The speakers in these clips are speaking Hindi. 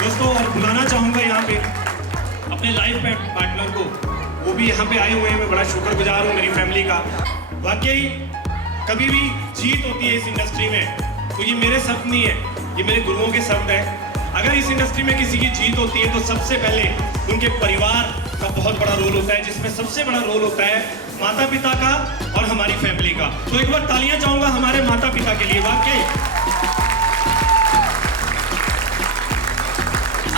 दोस्तों और बुलाना चाहूँगा यहाँ पे अपने लाइफ पार्टनर को, वो भी यहाँ पे आए हुए हैं। मैं बड़ा शुक्रगुजार हूँ मेरी फैमिली का। वाकई कभी भी जीत होती है इस इंडस्ट्री में तो ये मेरे शब्द नहीं है, ये मेरे गुरुओं के शब्द हैं। अगर इस इंडस्ट्री में किसी की जीत होती है तो सबसे पहले उनके परिवार का बहुत बड़ा रोल होता है, जिसमें सबसे बड़ा रोल होता है माता पिता का और हमारी फैमिली का। तो एक बार तालियां चाहूँगा हमारे माता पिता के लिए। वाकई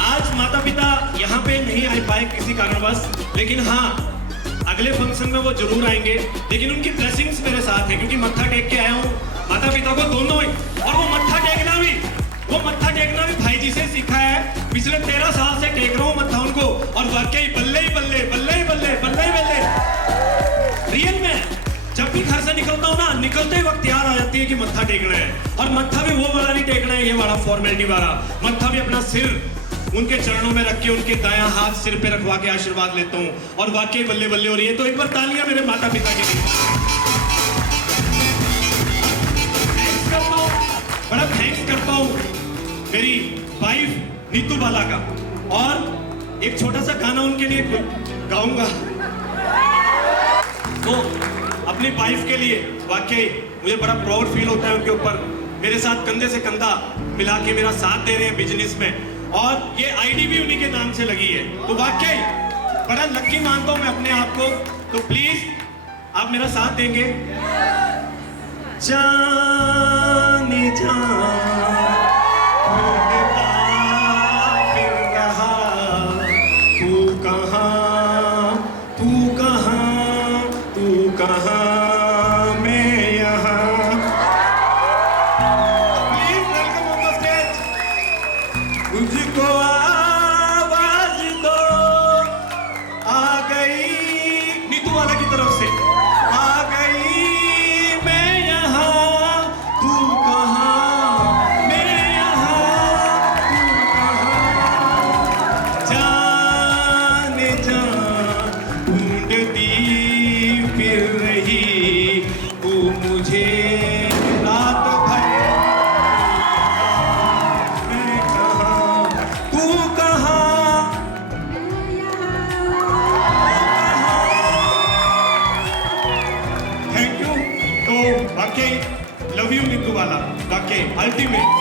आज माता पिता यहाँ पे नहीं आ पाए किसी कारणवश, लेकिन हाँ अगले फंक्शन में वो जरूर आएंगे। लेकिन उनकी ब्लेसिंग्स मेरे साथ है क्योंकि मत्था टेक के आया हूँ माता पिता को दोनों ही। और वो मत्था टेकना भी भाई जी से सीखा है। पिछले 13 साल से टेक रहा हूँ मत्था उनको और वाकई बल्ले ही बल्ले बल्ले ही बल्ले बल्ले ही बल्ले। रियल में जब भी घर से निकलता हूँ ना, निकलते ही वक्त याद आ जाती है कि मत्था टेकना है। और मत्था भी वो वाला नहीं टेकना है, ये वाला फॉर्मेलिटी वाला मत्था भी अपना सिर उनके चरणों में रख के उनके दायां हाथ सिर पे रखवा के आशीर्वाद लेता हूँ और वाकई बल्ले बल्ले हो रही है। तो एक बार तालियां मेरे माता पिता के लिए। बड़ा थैंक्स करता हूँ मेरी वाइफ नीतू बाला का। और एक छोटा सा गाना उनके लिए गाऊंगा तो अपनी वाइफ के लिए वाकई मुझे बड़ा प्राउड फील होता है उनके ऊपर। मेरे साथ कंधे से कंधा मिला के मेरा साथ दे रहे हैं बिजनेस में, और ये आईडी भी उन्हीं के नाम से लगी है। तो वाकई बड़ा लकी मानता हूं मैं अपने आप को। तो प्लीज आप मेरा साथ देंगे। जाने फिर रहा तू कहाँ, तू कहाँ, तू कहाँ, मैं यहाँ। Please welcome on the stage. मुझको आवाज दो, आ गई नीतू वाला की तरफ से, आ गई मैं यहाँ, तू कहाँ, मैं यहाँ, तू कहाँ। जाने जा ढूंढती फिर रही तू मुझे रात भर, मैं कहाँ, तू कहाँ, थैंक यू। तो वाकई लव यू नीतू वाला, वाकई अल्टीमेट।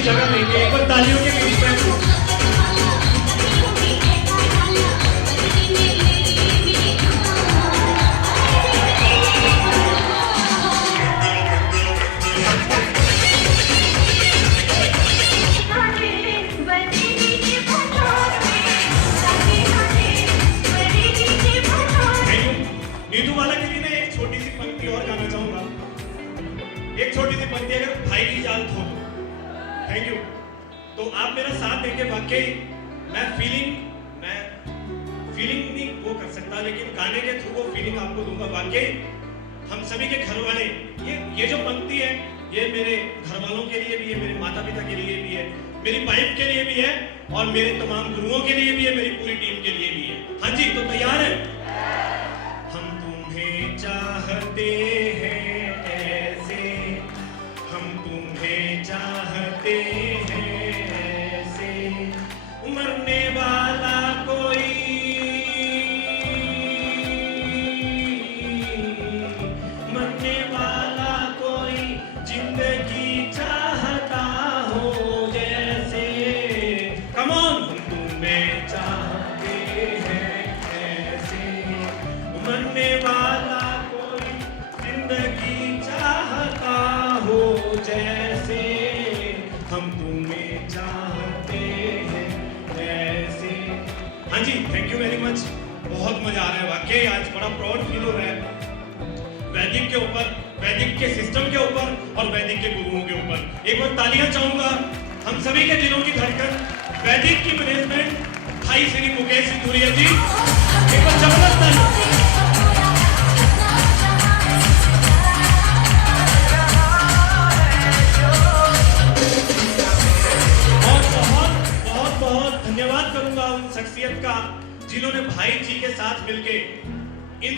जगह लेंगे एक बार तालियों के बीच में। नीतू वाला के लिए एक छोटी सी पंक्ति और गाना चाहूंगा, एक छोटी सी पंक्ति अगर भाई की इजाजत हो। Thank you. तो आप मेरा साथ देंगे। वाकई मैं फीलिंग नहीं वो कर सकता, लेकिन गाने के थ्रू वो फीलिंग आपको दूंगा। वाकई हम सभी के घर वाले, ये जो पंक्ति है ये मेरे घर वालों के लिए भी है, मेरे माता पिता के लिए भी है, मेरी वाइफ के लिए भी है और मेरे तमाम गुरुओं के लिए भी है, मेरी पूरी टीम के लिए भी है। हाँ जी, तो तैयार है? हम तुम्हें चाहते बनने वाला कोई जिंदगी चाहता हो जैसे हम तुम्हें चाहते हैं ऐसे। हाँ जी, थैंक यू वेरी मच। बहुत मजा आ रहा है वाकई, आज बड़ा प्राउड फील हो रहा है वैदिक के ऊपर, वैदिक के सिस्टम के ऊपर और वैदिक के गुरुओं के ऊपर। एक बार तालियां चाहूंगा हम सभी के दिलों की धड़कन वैदिक की मैनेजमेंट भाई श्री मुकेश सिंधुरिया जी, एक बार जबरदस्त ताली। और बहुत बहुत बहुत धन्यवाद करूंगा उन शख्सियत का जिन्होंने भाई जी के साथ मिलके इन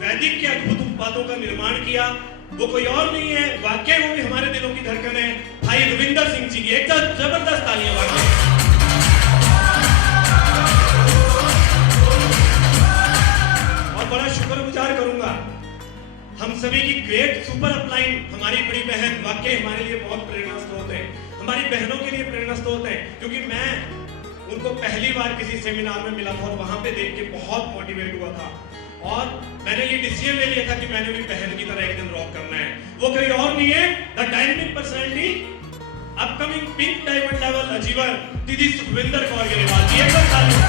वैदिक के अद्भुत उत्पादों का निर्माण किया। वो कोई और नहीं है, वाकई वो भी हमारे दिलों की धड़कन है, भाई रविंदर सिंह जी की। एक जबरदस्त तालियां वाकई। और बड़ा शुक्रगुजार करूंगा हम सभी की ग्रेट सुपर अपलाइन, हमारी बड़ी बहन वाकई हमारे लिए बहुत प्रेरणा स्रोत है, हमारी बहनों के लिए प्रेरणा स्रोत है, क्योंकि मैं उनको पहली बार किसी सेमिनार में मिला था और वहां पे देख के बहुत मोटिवेट हुआ था और मैंने ये डिसीजन ले लिया था कि मैंने भी बहन की तरह एक दिन रॉक करना है। वो कोई और नहीं है, the dynamic personality, upcoming pink diamond level achiever दीदी सुखविंदर कौर गेरेवाल जी। एक बार तालियां।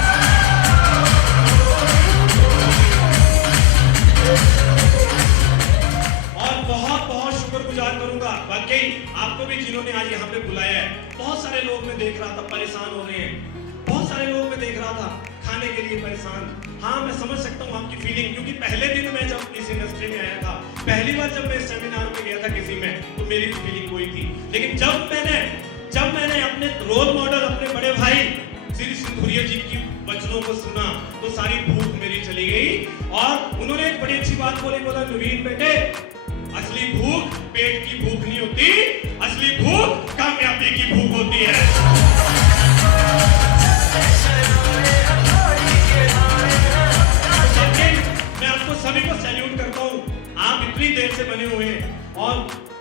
और बहुत बहुत शुक्रगुजार करूंगा वाकई आपको भी जिन्होंने आज यहाँ पे बुलाया है। बहुत सारे लोग मैं देख रहा था परेशान हो रहे हैं, बहुत सारे लोग मैं देख रहा था खाने के लिए परेशान। हाँ, मैं समझ सकता हूँ आपकी फीलिंग, क्योंकि पहले दिन मैं जब इस इंडस्ट्री में आया था, पहली बार जब मैं सेमिनार में गया था किसी में, तो मेरी फीलिंग वही थी। लेकिन जब मैंने अपने रोल मॉडल, अपने बड़े भाई श्री सिंधुरिया जी की वचनों को सुना, तो सारी भूख मेरी चली गई। और उन्होंने एक बड़ी अच्छी बात बोली, बोला नवीन बेटे, असली भूख पेट की भूख नहीं होती, असली भूख कामयाबी की भूख होती है। मैं आपको सभी को सैल्यूट करता हूँ, आप इतनी देर से बने हुए हैं और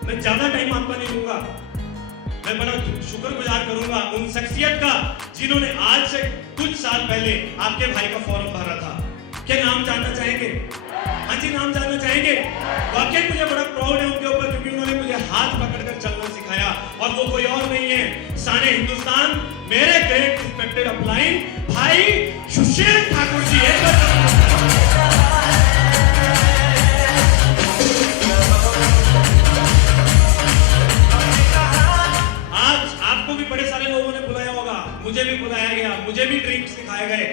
मैं ज्यादा टाइम आपका नहीं लूंगा। मैं बड़ा शुक्रगुजार करूंगा उन शख्सियत का जिन्होंने आज से कुछ साल पहले आपके भाई का फॉर्म भरा था। क्या नाम जानना चाहेंगे? हाँ जी, नाम जानना चाहेंगे? वाकई मुझे बड़ा प्राउड है उनके ऊपर, क्योंकि उन्होंने मुझे हाथ पकड़कर चलना सिखाया और वो कोई और नहीं है, शान हिंदुस्तान, मेरे ग्रेट रिस्पेक्टेड अपलाइन भाई सुशील ठाकुर जी। आज आपको भी बड़े सारे लोगों ने बुलाया होगा, मुझे भी बुलाया गया, मुझे भी ड्रीम्स दिखाए गए,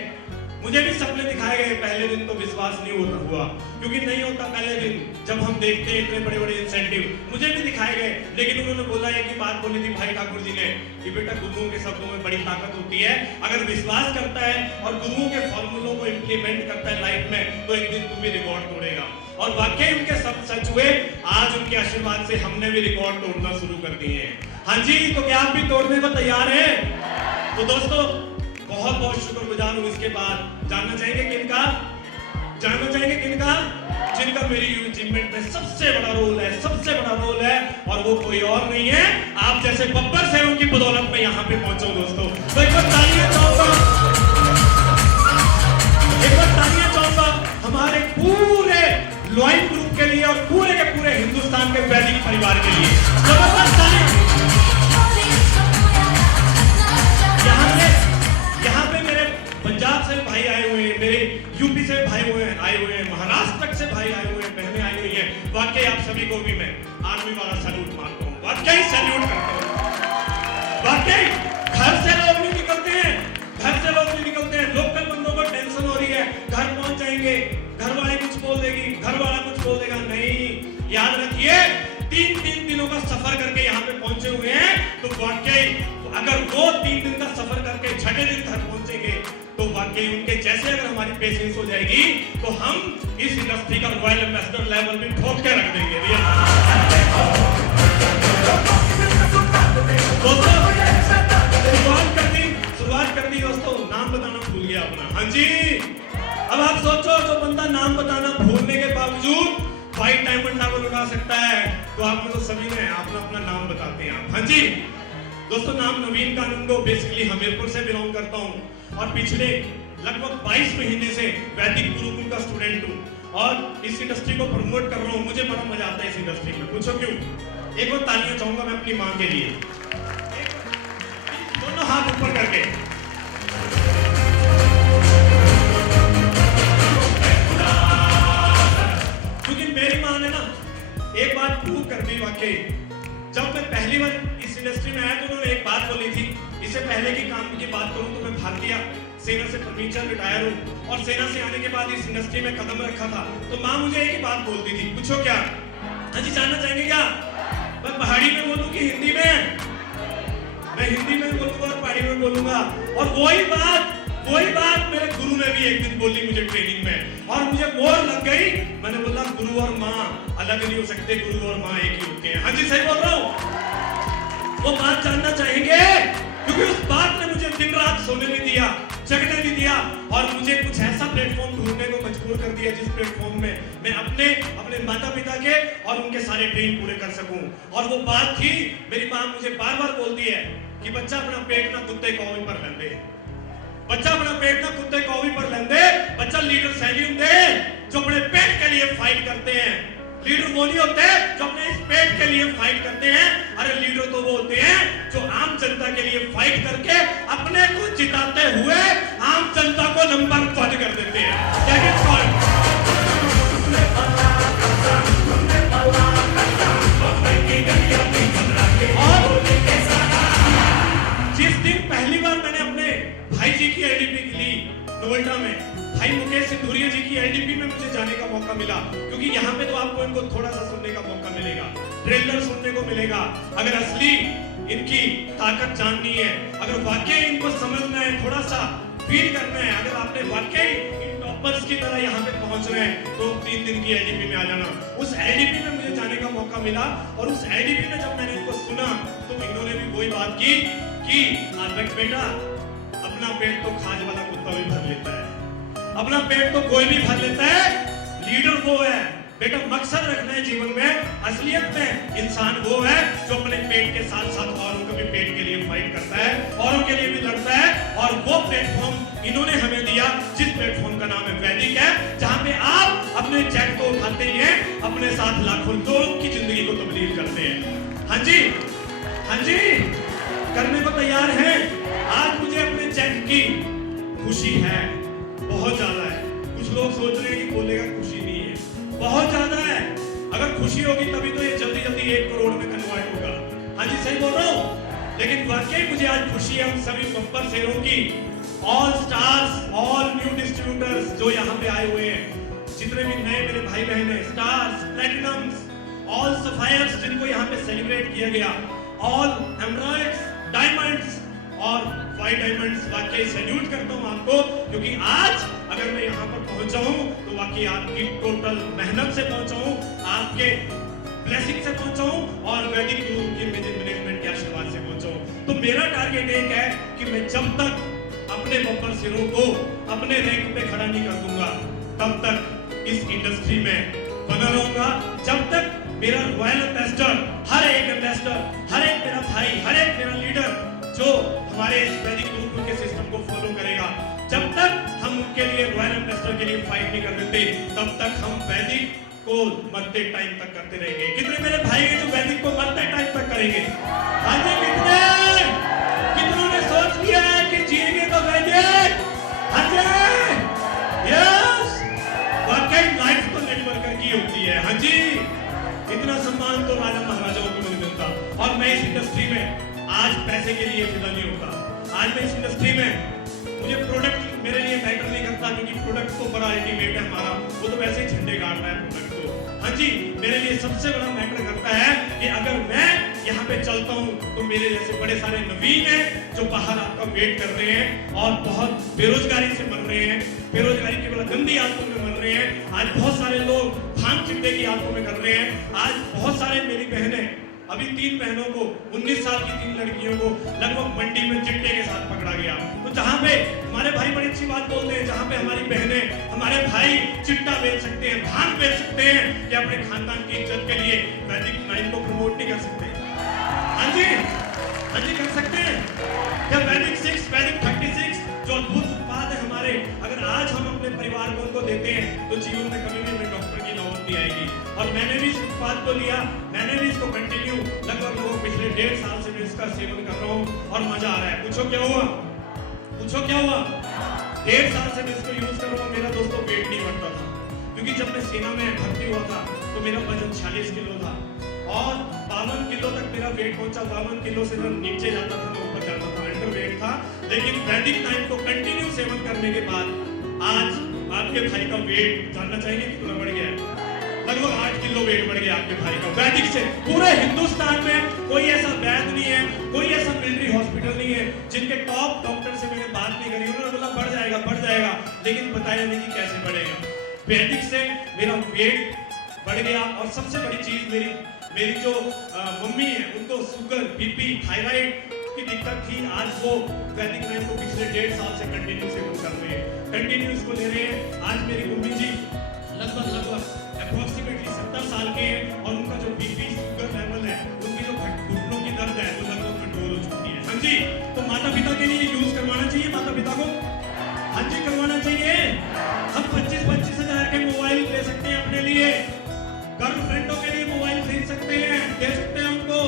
मुझे भी सपने दिखाए गए। पहले दिन तो विश्वास नहीं हुआ, क्योंकि नहीं होता पहले दिन जब हम देखते हैं इतने बड़े बड़े इंसेंटिव, मुझे भी दिखाए गए। लेकिन उन्होंने बोला है कि बात बोली थी भाई ठाकुर जी ने कि बेटा गुरुओं के शब्दों में बड़ी ताकत होती है, अगर विश्वास करता है और गुरुओं के फॉर्मूलों को इम्प्लीमेंट करता है लाइफ में, तो एक दिन तुम भी रिकॉर्ड तोड़ेगा। और वाकई उनके सब सच हुए। आज उनके आशीर्वाद से हमने भी रिकॉर्ड तोड़ना शुरू कर दिए हैं। हाँ जी, तो क्या आप भी तोड़ने को तैयार हैं? तो दोस्तों बहुत बहुत शुक्रगुजार हूँ। इसके बाद जानना चाहेंगे किनका? जिनका मेरी अचीवमेंट में सबसे बड़ा रोल है, सबसे बड़ा रोल है, और वो कोई और नहीं है, आप जैसे बब्बर शेरों की बदौलत में यहाँ पे पहुंचा हूं दोस्तों। तो एक बार तालियां चाहूंगा हमारे पूरे लॉइन ग्रुप के लिए और पूरे के पूरे हिंदुस्तान के वैदिक परिवार के लिए। जबरदस्त तालियां। यहाँ पे मेरे पंजाब से भाई आए हुए हैं, मेरे यूपी से भाई आए हुए हैं, महाराष्ट्र तक से भाई आए हुए हैं, बहनें आई हुई हैं। वाकई आप सभी को भी मैं आर्मी वाला सैल्यूट मारता हूँ, वाकई सैल्यूट करता हूँ। वाकई घर से लोग नहीं निकलते हैं, लोकल बंदों को टेंशन हो रही है, घर पहुंच जाएंगे, घर वाले कुछ बोल देगी, घर वाला कुछ बोल देगा। नहीं, याद रखिए 3 दिनों का सफर करके यहाँ पे पहुंचे हुए हैं, तो वाकई अगर वो 3 दिन का सफर करके 6वें दिन घर पहुंचेंगे, तो वाकई उनके जैसे अगर हमारी पेशेंस हो जाएगी, तो हम इस इंडस्ट्री का रॉयल एम्बेसडर लेवल भी ठोक के रख देंगे। शुरुआत कर दी दोस्तों, नाम बताना भूल गया अपना। हाँ जी, अब आप सोचो, जो बंदा नाम बताना भूलने के बावजूद व्हाइट डायमंड लेवल उड़ा सकता है, तो आप में तो सभी ने अपना नाम बताते हैं आप। हाँ जी दोस्तों, नाम नवीन कानूनगो, बेसिकली हमीरपुर से बिलोंग करता हूँ और पिछले लगभग 22 महीने से वैदिक गुरुकुल का स्टूडेंट हूँ। और इस इंडस्ट्री को प्रमोट कर रहा हूँ। मुझे बड़ा मजा आता है इस इंडस्ट्री में, पूछो क्यों? एक और तालियां चाहूंगा मैं अपनी माँ के लिए, दोनों हाथ ऊपर करके। क्योंकि मेरी माँ ने ना एक बात प्रूव कर दी वाकई। जब मैं पहली बार इस इंडस्ट्री में आया तो उन्होंने एक बात बोली थी, इससे पहले की काम की बात करूं तो मैं भारतीय सेना से फर्नीचर रिटायर हूं और सेना से आने के बाद इस इंडस्ट्री में कदम रखा था। तो माँ मुझे एक ही बात बोलती थी, पूछो क्या? हाँ जी, जानना चाहेंगे क्या? मैं पहाड़ी में बोलूं कि हिंदी में? मैं हिंदी में बोलूंगा और पहाड़ी में बोलूंगा। और वही बात मेरे गुरु ने भी एक दिन बोली मुझे ट्रेनिंग में, और मुझे मोर लग गई। मैंने बोला गुरु और माँ अलग नहीं हो सकते, गुरु और माँ एक ही होते हैं। हाँ जी, सही बोल रहा हूँ। वो बात जानना चाहेंगे, क्योंकि उस बात ने मुझे दिन रात सोने नहीं दिया, जगने नहीं दिया, और मुझे कुछ ऐसा प्लेटफॉर्म ढूंढने को मजबूर कर दिया जिस प्लेटफॉर्म में मैं अपने माता पिता के और उनके सारे ड्रीम पूरे कर सकूं। और वो बात थी, मेरी माँ मुझे बार बार बोलती है कि बच्चा अपना पेट ना कुत्ते कौवे पर लेंदे, बच्चा अपना पेट ना कुत्ते कौवे पर लेंदे, बच्चा लीडर सैली होंगे जो अपने पेट के लिए फाइट करते हैं। लीडर वो नहीं होते जो अपने इस पेट के लिए फाइट करते हैं, अरे लीडर तो वो होते हैं जो आम जनता के लिए फाइट करके अपने को जिताते हुए आम जनता को नंबर 1 कर देते हैं। That is called। जिस दिन पहली बार मैंने अपने भाई जी की एलडीपी ली नोएडा में, भाई मुकेश सिंधुरिया जी की एलडीपी में मुझे जाने का मौका मिला, क्योंकि यहाँ पे तो आपको इनको थोड़ा सा सुनने का मौका मिलेगा, ट्रेलर सुनने को मिलेगा। अगर असली इनकी ताकत जाननी है, अगर वाकई इनको समझना है, थोड़ा सा फील करना है, अगर आपने वाकई इन टॉपर्स की तरह यहाँ पे पहुंच रहे हैं, तो 3 दिन की एलडीपी में आ जाना। उस एलडीपी में मुझे जाने का मौका मिला, और उस एलडीपी में जब मैंने इनको सुना तो इन्होंने भी वही बात की कि बेटा अपना पेट तो खाज वाला कुत्ता भी भर लेता है, अपना पेट तो कोई भी भर लेता है, लीडर वो है बेटा। मकसद रखना है जीवन में, असलियत में इंसान वो है जो अपने पेट के साथ साथ औरों के भी पेट के लिए फाइट करता है, औरों के लिए भी लड़ता है। और वो प्लेटफॉर्म इन्होंने हमें दिया, जिस प्लेटफॉर्म का नाम है वैदिक है, जहां पे आप अपने जेट को उठाते हैं, अपने साथ लाखों लोगों की जिंदगी को तब्दील करते हैं। हाँ जी, हाँ जी, करने को तैयार हैं। आज मुझे अपने जेट की खुशी है, बहुत ज्यादा है। कुछ लोग सोच रहे हैं कि बोलेगा खुशी नहीं है, बहुत ज्यादा है। अगर खुशी होगी तभी तो ये जल्दी जल्दी 1 करोड़ में कन्वर्ट होगा। हाँ जी, सही बोल रहा हूँ। लेकिन वाकई मुझे आज खुशी है उन सभी बम्पर शेरों की, all stars, all new distributors जो यहाँ पे आए हुए हैं, जितने भी नए मेरे भाई बहन हैं, स्टार्स, प्लैटिनम्स, ऑल सफायर्स जिनको यहाँ पे सेलिब्रेट किया गया, ऑल एमराल्ड्स, डायमंड्स और वाइट डायमंड्स, वाकई सैल्यूट करता हूँ आपको, क्योंकि आज अगर मैं यहाँ पर पहुंचा हूँ तो वाकई आपकी टोटल मेहनत से पहुंचा हूँ, आपके ब्लेसिंग से पहुंचा हूँ, और वैदिक गुरु की मैनेजमेंट के आशीर्वाद से पहुंचा हूँ। तो मेरा टारगेट एक है कि मैं जब तक अपने बब्बर सिरों को अपने रैंक पे खड़ा नहीं कर दूंगा, तब तक इस इंडस्ट्री में बना रहूंगा। जब तक मेरा रॉयल एम्बेसडर, हर एक एम्बेसडर, हर एक मेरा भाई, हर एक मेरा लीडर जो हमारे इस वैदिक गुरुकुल के सिस्टम को फॉलो करेगा, जब तक हम उनके लिए रॉयल एम्बेसडर के लिए फाइट नहीं कर देते, तब तक हम वैदिक को मरते टाइम तक करते रहेंगे। कितने मेरे भाई हैं जो वैदिक को मरते टाइम तक करेंगे? हाँ जी, कितनों ने सोच लिया है कि जिएंगे तो वैदिक? हाँ जी, यस, वाकई लाइफ तो नेटवर्कर की होती है। हाँ जी, इतना सम्मान तो राजा महाराजाओं को नहीं मिलता। और मैं इस इंडस्ट्री में आज पैसे के लिए फिदा नहीं होता। आज मैं इस इंडस्ट्री में, मुझे प्रोडक्ट मेरे लिए मैटर नहीं करता, क्योंकि प्रोडक्ट तो बड़ा अल्टीमेट है हमारा, वो तो वैसे ही झंडे गाड़ रहा है प्रोडक्ट तो। हाँ जी, मेरे लिए सबसे बड़ा मैटर करता है कि अगर मैं यहाँ पे चलता हूँ तो मेरे जैसे बड़े सारे नवीन हैं जो बाहर आपका वेट कर रहे हैं और बहुत बेरोजगारी से मर रहे हैं, बेरोजगारी की बड़ा गंदी आदतों में मर रहे हैं। आज बहुत सारे लोग भांग चिट्टे की आदतों में कर रहे हैं। आज बहुत सारे मेरी बहनें, अभी 3 बहनों को, 19 साल की 3 लड़कियों को लगभग मंडी में चिट्टे के साथ पकड़ा गया। तो जहाँ पे हमारे भाई बड़ी अच्छी बात बोलते हैं, जहाँ पे हमारी बहनें, हमारे भाई चिट्टा बेच सकते हैं, भांग बेच सकते हैं, कि अपने खानदान की इज्जत के लिए वैदिक 9 को प्रमोट नहीं कर सकते? हाँ जी, हाँ जी, कर सकते हैं। क्या वैदिक 6, वैदिक 36 जो अद्भुत उत्पाद है हमारे, अगर आज हम अपने परिवार को उनको देते हैं तो जीवन में कभी भी शक्ति आएगी। और मैंने भी इस उत्पाद को लिया, मैंने भी इसको कंटिन्यू लगभग पिछले 1.5 साल से मैं इसका सेवन कर रहा हूँ और मजा आ रहा है। पूछो क्या हुआ, पूछो क्या हुआ। 1.5 साल से मैं इसको यूज कर रहा हूँ। मेरा दोस्तों वेट नहीं बढ़ता था, क्योंकि जब मैं सेना में भर्ती हुआ था तो मेरा वजन 46 किलो था और 52 किलो तक मेरा वेट पहुंचा। 52 किलो से मैं नीचे जाता था, मैं ऊपर जाता था, अंडर वेट था। लेकिन वैदिक टाइम को कंटिन्यू सेवन करने के बाद आज आपके भाई का वेट जानना चाहिए कितना बढ़ गया है। लगभग 8 किलो वेट बढ़ गया आपके भाई का वैदिक से। पूरे हिंदुस्तान में कोई ऐसा वैद्य नहीं है, कोई ऐसा मिलिट्री हॉस्पिटल नहीं है जिनके टॉप डॉक्टर से मैंने बात नहीं करी, उन्होंने बोला बढ़ जाएगा, लेकिन बताया नहीं कि कैसे बढ़ेगा। वैदिक से मेरा वेट बढ़ गया और सबसे बड़ी चीज मेरी जो मम्मी है उनको शुगर, बीपी, थायराइड की दिक्कत थी। आज वो वैदिक नाइन को पिछले 1.5 साल से कंटिन्यू सेवन कर रहे हैं, कंटिन्यू इसको ले रहे हैं। आज मेरी मम्मी जी लगभग अप्रोक्सीमेटली 70 साल के हैं और उनका जो बीपी, शुगर लेवल है, उनकी जो घुटनों की दर्द है वो लगभग कंट्रोल हो चुकी है। हाँ जी, तो माता पिता के लिए यूज करवाना चाहिए, माता पिता को हाँ जी करवाना चाहिए। हम 25-25 हजार के मोबाइल ले सकते हैं अपने लिए, गर्लफ्रेंडों के लिए मोबाइल खरीद सकते हैं, दे सकते हैं उनको,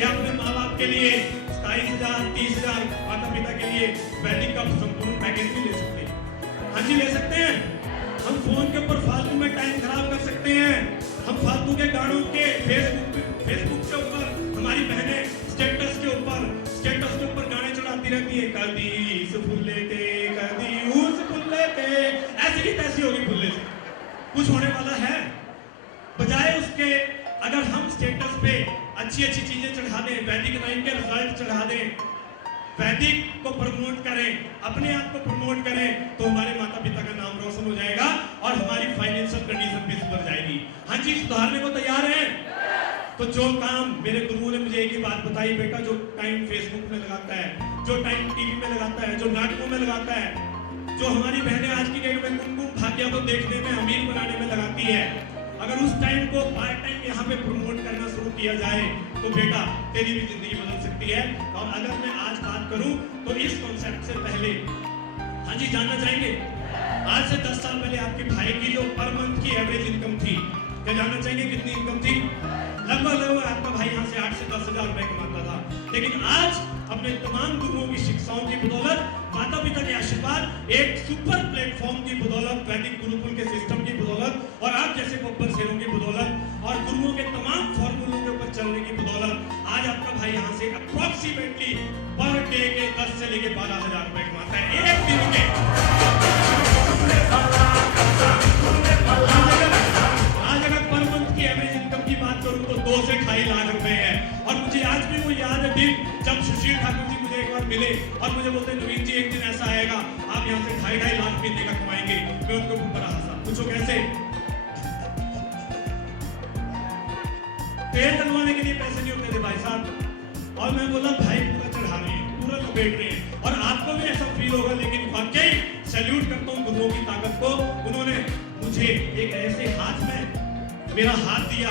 या अपने माँ बाप के लिए 27,000, 30,000 माता पिता के लिए वैदिक का संपूर्ण पैकेज भी ले सकते हैं। हाँ जी ले सकते हैं। हम फोन के ऊपर फालतू में टाइम खराब कर सकते हैं। हम फालतू के गानों के फेसबुक के ऊपर हमारी बहनें स्टेटस के ऊपर गाने चढ़ाती रहती है, कदी इस फुल्ले के कदी उस फुल्ले के, ऐसी की तैसी होगी फुल्ले से, कुछ होने वाला है? बजाय उसके अगर हम स्टेटस पे अच्छी चीजें चढ़ा दें, वैदिक नाइन के रिजल्ट चढ़ा दें, वैदिक को प्रमोट करें, अपने आप को प्रमोट करें, तो हमारे माता पिता का नाम रोशन हो जाएगा और हमारी फाइनेंशियल कंडीशन भी सुधर जाएगी। हाँ जी, सुधारने को तैयार है। तो जो काम मेरे गुरुओं ने मुझे एक ही बात बताई, बेटा जो टाइम फेसबुक में लगाता है, जो टाइम टीवी में लगाता है, जो नाटकों में लगाता है, जो हमारी बहनें आज की डेट में कुमकुम भाग्य को देखने में, अमीर बनाने में लगाती है, अगर उस टाइम को पार्ट टाइम यहाँ पे प्रमोट करना शुरू किया जाए तो बेटा तेरी भी जिंदगी बदल सकती है। और अगर मैं आज बात करूं तो इस कॉन्सेप्ट से पहले हाँ जी जानना चाहेंगे, आज से 10 साल पहले आपके भाई की जो पर मंथ की एवरेज इनकम थी, क्या जानना चाहेंगे कितनी इनकम थी? लगभग आपका भाई यहाँ से 8 से 10 हजार रुपए कमाता था। लेकिन आज अपने तमाम गुरुओं की शिक्षाओं की बदौलत, माता पिता के आशीर्वाद, एक सुपर प्लेटफॉर्म की बदौलत, वैदिक गुरुकुल के सिस्टम की बदौलत और आप जैसे बब्बर शेरों की बदौलत और गुरुओं के तमाम फॉर्मूलों के ऊपर चलने की बदौलत आज आपका भाई यहाँ से अप्रोक्सीमेटली पर डे के 10 से लेके 12 हजार रुपए कमाता है एक दिन के। आज अगर पर मंथ की एवरेज इनकम की बात करूं तो 2 से 2.5 लाख रुपए है। और मुझे आज भी वो याद है दिन जब सुशील ठाकुर जी मुझे एक बार मिले और मुझे बोलते नवीन जी एक दिन ऐसा आएगा आप यहाँ से 2.5 लाख महीने का कमाएंगे। मैं उनको बड़ा हंसा, पूछो कैसे? पेड़ लगवाने के लिए पैसे नहीं होते थे भाई साहब। और मैं बोला भाई पूरा चढ़ा रहे हैं, पूरा लपेट रहे हैं और आपको भी ऐसा फील होगा। लेकिन वाकई सैल्यूट करता हूँ गुरुओं की ताकत को। उन्होंने मुझे एक ऐसे हाथ में मेरा हाथ दिया,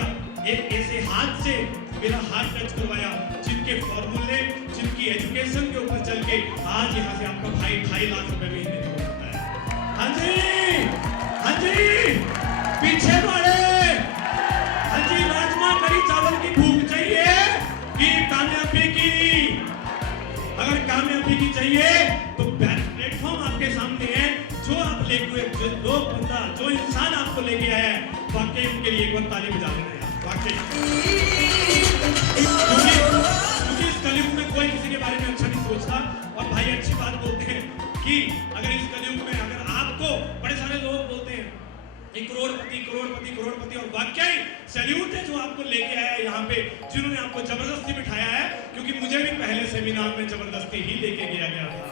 एक ऐसे हाथ से मेरा हाथ टच करवाया जिनके फॉर्मूले, जिनकी एजुकेशन के ऊपर चल के आज यहाँ से आपका भाई 2.5 लाख रुपए महीने में होता है। हाँ जी, हाँ जी, पीछे बढ़े। हाँ जी, राजमा करी चावल की भूख चाहिए कि कामयाबी की? अगर कामयाबी की चाहिए तो प्लेटफॉर्म आपके सामने है। जो आप लेके जो बंदा, जो इंसान आपको लेके आया है, वाकई उनके लिए एक बार ताली बजा देना यार, वाकई। क्योंकि इस कलयुग में कोई किसी के बारे में अच्छा नहीं सोचता। और भाई अच्छी बात बोलते हैं कि अगर इस कलयुग में अगर आपको बड़े सारे लोग बोलते हैं करोड़पति करोड़पति करोड़पति, और वाकई सैल्यूट है जो आपको लेके आया है यहाँ पे, जिन्होंने आपको जबरदस्ती बिठाया है। क्योंकि मुझे भी पहले सेमिनार में जबरदस्ती ही लेके गया था।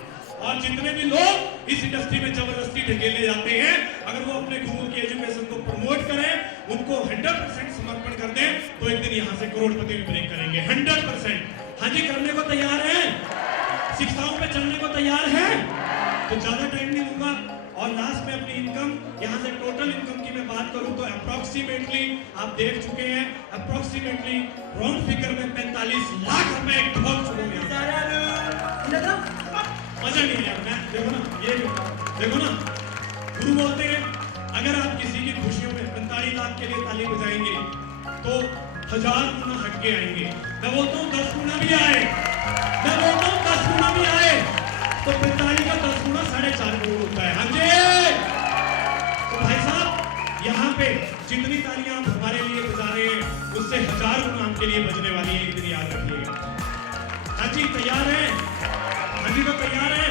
और जितने भी लोग इस इंडस्ट्री में जबरदस्ती ढकेले जाते हैं, अगर वो अपने गुरुओं की एजुकेशन को प्रमोट करें, उनको 100% समर्पण कर दें, तो एक दिन यहाँ से करोड़पति भी ब्रेक करेंगे 100%। हाँ जी, करने को तैयार है? शिक्षाओं पे चलने को तैयार है? तो ज्यादा टाइम नहीं लूंगा। और लास्ट में अपनी इनकम, यहाँ से टोटल इनकम की मैं बात करूं तो अप्रोक्सीमेटली आप देख चुके हैं, अप्रोक्सीमेटली राउंड फिगर में 45 लाख रुपए ठोक चुके हैं। मजा नहीं आया? मैं देखो ना, ये देखो ना, गुरु बोलते हैं अगर आप किसी की खुशियों में 45 45 लाख के लिए ताली बजाएंगे तो 1000 गुना हटके आएंगे। मैं बोलता हूँ 10 गुना भी आए, मैं बोलता हूँ 10 गुना भी आए तो 45 का 10 गुना 4.5 करोड़ होता है। हाँ जी, तो भाई साहब यहाँ पे जितनी तालियां आप हमारे लिए बजा रहे हैं उससे 1000 गुना आपके लिए बजने वाली है, एक दिन याद रखिएगा। हाँ जी तैयार है? हाँ जी तो तैयार है।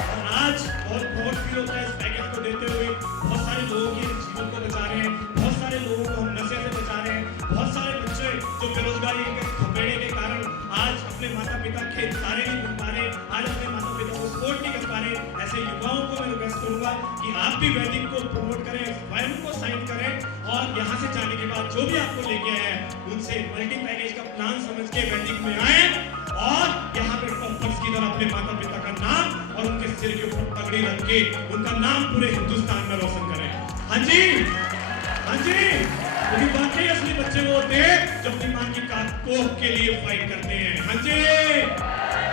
और आज बहुत फील होता है इस पैकेज को देते हुए। बहुत सारे लोगों के जीवन को बचा रहे हैं, बहुत सारे लोगों को हम नशे से बचा रहे हैं, बहुत सारे बच्चे जो बेरोजगारी के थपेड़े के कारण आज अपने माता पिता के तारे नहीं बन पा रहे, आज अपने माता पिता को सपोर्ट नहीं कर पा रहे, ऐसे युवाओं को मैं रिक्वेस्ट करूंगा कि आप भी वैदिक को प्रमोट करें, स्वयं को साइन करें और यहाँ से जाने के बाद जो भी आपको लेके आए हैं उनसे मल्टी पैकेज का प्लान समझ के वैदिक में आए और यहाँ पे टॉपर्स की तरह अपने माता पिता का नाम और उनके सिर के ऊपर पगड़ी रख के उनका नाम पूरे हिंदुस्तान में रोशन करें। हाँ जी, हाँ जी, क्योंकि वाकई असली बच्चे वो होते हैं जो अपनी माँ की कोख के लिए फाइट करते हैं। हाँ जी,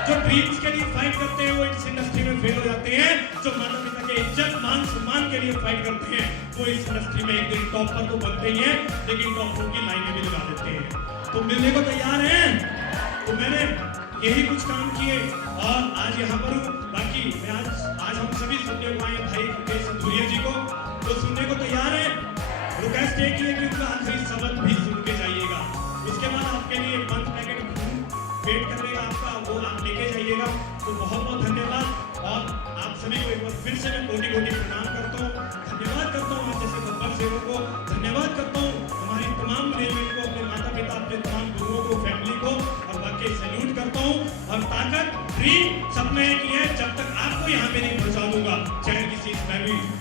जो ड्रीम्स के लिए फाइट करते हैं वो इस इंडस्ट्री में फेल हो जाते हैं, जो माता पिता के इज्जत मान सम्मान के लिए फाइट करते हैं वो इस इंडस्ट्री में एक दिन टॉपर तो बनते ही हैं लेकिन टॉपरों की लाइनें भी लगा देते हैं। तो मिलने को तैयार हैं? तो मैंने यही कुछ काम किए और आज यहाँ पर हूँ। बाकी मैं आज हम सभी सुनने को आए भाई मुकेश संधूरिया जी को, तो सुनने को तैयार है। रिक्वेस्ट एक ही है कि उनका आखिरी शब्द भी सुन के जाइएगा। उसके बाद आपके लिए 1 पैकेट वेट करेगा आपका, वो आप लेके जाइएगा। तो बहुत बहुत धन्यवाद और आप सभी को एक बार फिर से मैं कोटि कोटि प्रणाम करता हूँ, धन्यवाद करता हूँ आप जैसे गब्बर सेवकों को, धन्यवाद करता हूँ हमारी तमाम मैनेजमेंट को, अपने माता पिता, अपने तमाम गुरुओं को, फैमिली को और बाकी सैल्यूट करता हूँ। और ताकत ड्रीम सपने की है, जब तक आपको यहाँ पे नहीं पहुँचा दूंगा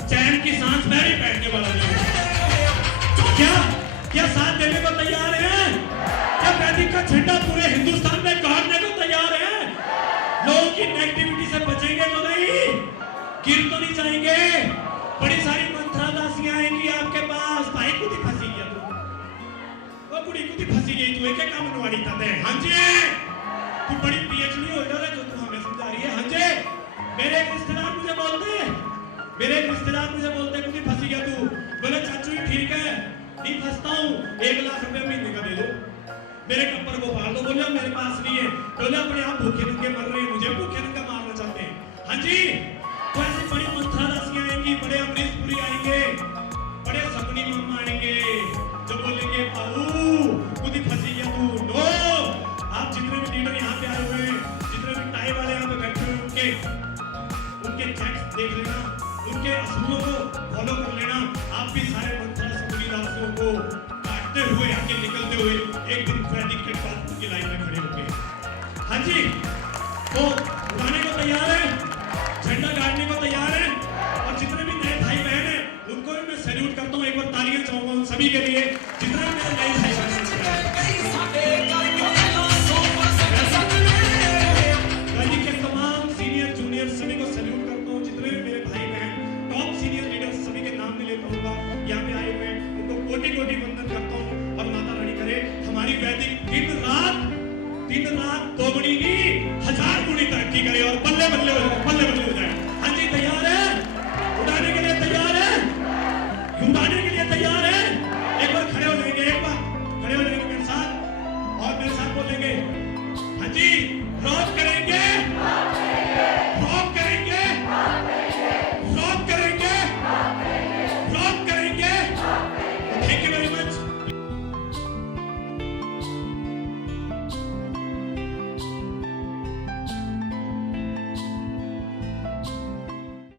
चैन की सांस मैं भी बैठने वाला नहीं हूँ। क्या साथ देने को तैयार है? क्या वैदिक का झंडा पूरे हिंदुस्तान में गाड़ने को तैयार है? लोगों की नेगेटिविटी से बचेंगे तो नहीं, गिर तो नहीं जाएंगे। बड़ी सारी मंत्रा दासियां आएंगी आपके पास, भाई कुछ फंसी गया तू, वो कुड़ी कुछ फंसी गई तू, एक काम नवाड़ी ताते। हाँ जी, तू बड़ी पीएचडी होल्डर है जो तू हमें समझा रही है। हाँ जी, मेरे एक रिश्तेदार मुझे बोलते कुछ फंसी गया तू, बोले चाचू ही ठीक है, नहीं फंसता हूँ, 1 लाख रुपए महीने का दे दो, मेरे कपड़ को पाल दो। बोला मेरे पास नहीं है, बोला अपने आप भूखे नंगे मर रहे हैं, मुझे भूखे नंगा मारना चाहते हैं। हाँ जी, तो ऐसी बड़ी मंत्रा दासियां आएंगी, बड़े अमरीश पुरी आएंगे, बड़े सपनी मामा आएंगे जो बोलेंगे बाबू खुद ही फंसी गया तू। नो, आप जितने भी लीडर यहाँ पे आए हुए हैं, जितने भी टाई वाले यहाँ पे बैठे हुए उनके चेक्स देख लेना, उनके असूलों को फॉलो कर लेना। आप भी सारे मंत्रा सपनी दासियों को काटते हुए आगे निकलते हुए एक दिन वैदिक के टॉप की लाइन में खड़े होंगे। हाँ जी, तो उड़ाने को तैयार है, झंडा गाड़ने को तैयार है और जितने भी नए भाई बहन हैं उनको भी मैं सैल्यूट करता हूँ। एक बार तालियां चाहूंगा उन सभी के लिए जितने भी मेरे नए भाई बहन वैदिक के तमाम सीनियर जूनियर सभी को सैल्यूट करता हूँ। जितने भी मेरे भाई बहन टॉप सीनियर लीडर सभी के नाम नहीं ले पाऊंगा, यहाँ पे आए हुए उनको कोटि कोटि वंदन करता हूँ। और माता रानी करे हमारी वैदिक दिन रात दोगुनी नहीं 1000 गुनी तरक्की करे और बल्ले बल्ले